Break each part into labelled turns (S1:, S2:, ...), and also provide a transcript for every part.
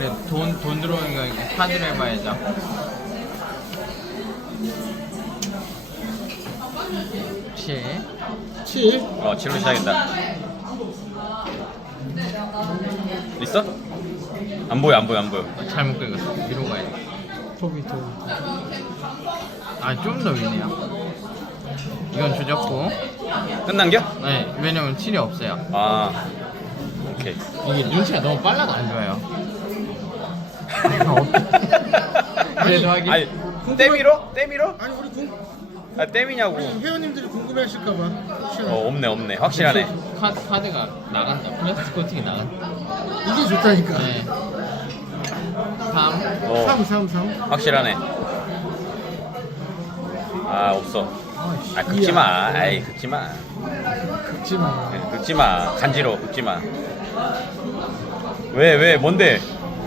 S1: 그래 돈 들어오는 거 이거 카드로 해봐야죠. 7
S2: 7로 시작했다. 있어? 안 보여.
S1: 잘못 긁었어. 위로 가야 돼.
S3: 저기
S1: 아 좀 더 위네요. 이건 조졌고.
S2: 끝난겨?
S1: 네 왜냐면 7이 없어요.
S2: 아, 오케이.
S1: 이게 눈치가 너무 빨라도 안 좋아요. 그래도 하긴.
S2: 아니, 떼미로?
S3: 아니 우리
S2: 아, 떼미냐고.
S3: 회원님들이 궁금해하실까봐.
S2: 없네. 확실하네.
S1: 카드가 나간다. 플라스틱 코팅이 나간다.
S3: 이게 좋다니까.
S1: 네. 3
S2: 어,
S3: 3.
S2: 확실하네. 아, 없어. 아, 긁지마. 아이, 긁지마.
S3: 긁지마.
S2: 긁지마. 간지러워, 긁지마. 왜, 뭔데?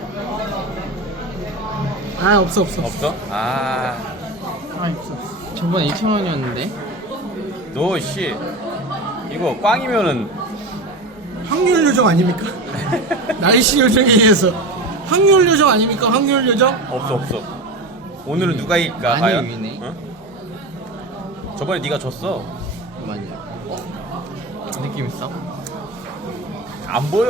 S3: 아 없어.
S2: 없어? 아,
S3: 아 없어.
S1: 저번에 2,000원이었는데.
S2: 너, 씨. 이거 꽝이면은.
S3: 확률 요정 아닙니까? 날씨 요정에 의해서 확률 요정 아닙니까? 확률 요정?
S2: 없어. 오늘은 누가 이길까?
S1: 많이
S2: 과연?
S1: 위네.
S2: 어? 저번에 네가 졌어.
S1: 맞아. 느낌 있어?
S2: 안 보여.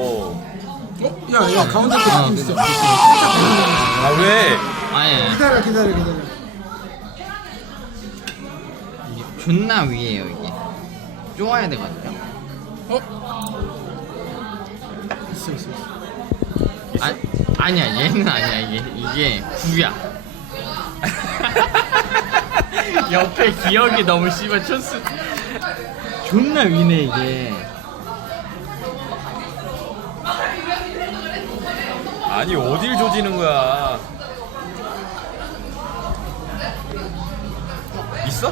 S3: 야 가운데 거 느낌 있어.
S2: 아, 왜?
S1: 아니
S3: 기다려.
S1: 이게 존나 위에요 이게. 쪼아야 되거든요.
S3: 있어.
S1: 아니야 얘는 아니야 이게 9야. 옆에 기억이 너무 씨발 촌스. 존나 위네 이게.
S2: 아니, 어딜 조지는 거야? 있어?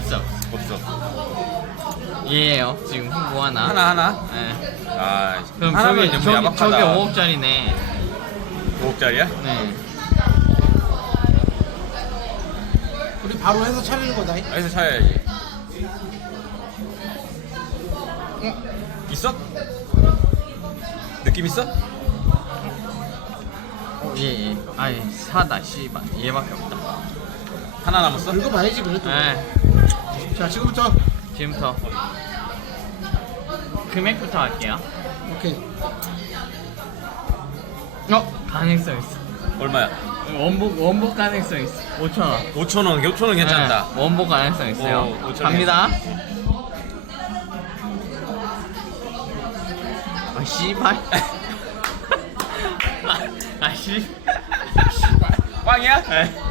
S1: 없어. 얘예요 지금 후보 하나.
S2: 하나?
S1: 네.
S2: 아,
S1: 그럼
S2: 하나면 너무
S1: 저게
S2: 야박하다.
S1: 5억짜리네.
S2: 5억짜리야?
S1: 네.
S3: 우리 바로 해서 차리는 거다.
S2: 여기서 차야지. 있어? 느낌 있어?
S1: 예. 아이 사다 씨발 얘밖에 없다.
S2: 하나 남았어?
S3: 읽어봐야지 그래도.
S1: 네.
S3: 자 지금부터.
S1: 지금부터 금액부터 할게요.
S3: 오케이.
S1: 가능성 있어.
S2: 얼마야?
S1: 원복 가능성 있어. 5,000원.
S2: 5,000원 괜찮다.
S1: 네, 원복 가능성 있어요.
S2: 5,000원
S1: 갑니다. 아 씨발. 아 씨.
S2: 꽝이야?
S1: 네.